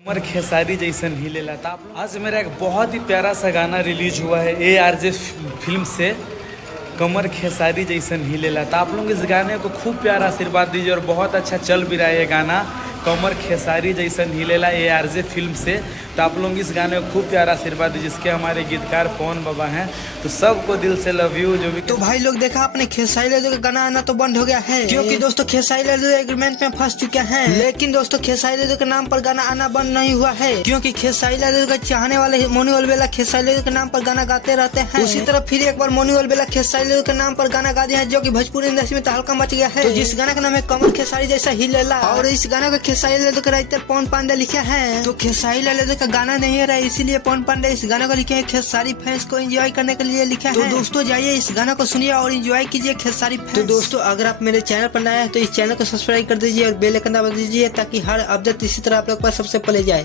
कमर खेसारी जैसन हिलेला था। आज मेरा एक बहुत ही प्यारा सा गाना रिलीज हुआ है ARJ फिल्म से, कमर खेसारी जैसन हिलेला था। आप लोग इस गाने को खूब प्यारा आशीर्वाद दीजिए और बहुत अच्छा चल भी रहा है ये गाना, कमर खेसारी जैसन हिलेला ARJ फिल्म से। तो आप लोग इस गाने को खूब प्यारा आशीर्वाद दीजिए, जिसके हमारे गीतकार पवन बाबा हैं। तो सबको दिल से लव यू। जो भी तो भाई लोग देखा आपने खेसारी लाल का गाना आना तो बंद हो गया है, क्योंकि दोस्तों खेसारी लाल एग्रीमेंट में फंस चुके हैं। लेकिन दोस्तों खेसारी लाल के नाम पर गाना आना बंद नहीं हुआ है, क्योंकि खेसारी लाल का चाहने वाले मोनू अलबेला खेसारी लाल के नाम पर गाना गाते रहते हैं। उसी तरह फिर एक बार मोनू अलबेला खेसारी लाल के नाम पर गाना गा दिया है, जो कि भोजपुरी इंडस्ट्री में तहलका मच गया है। तो जिस गाना का नाम है कमर खेसारी जैसा हिलेला, और इस गाना को खेसारी लाल के राइटर पवन पांडे लिखे हैं। तो खेसारी लाल का गाना नहीं है, इसीलिए पवन पांडे इस गाना को लिखे हैं खेसारी फैंस को एंजॉय करने के लिए लिखा है। तो दोस्तों जाइए इस गाना को सुनिए और एंजॉय कीजिए खेसारी फैंस। तो दोस्तों अगर आप मेरे चैनल पर नए हैं तो इस चैनल को सब्सक्राइब कर दीजिए और बेल आइकन दबा दीजिए, ताकि हर अपडेट इसी तरह आप लोग पर सबसे पहले जाए।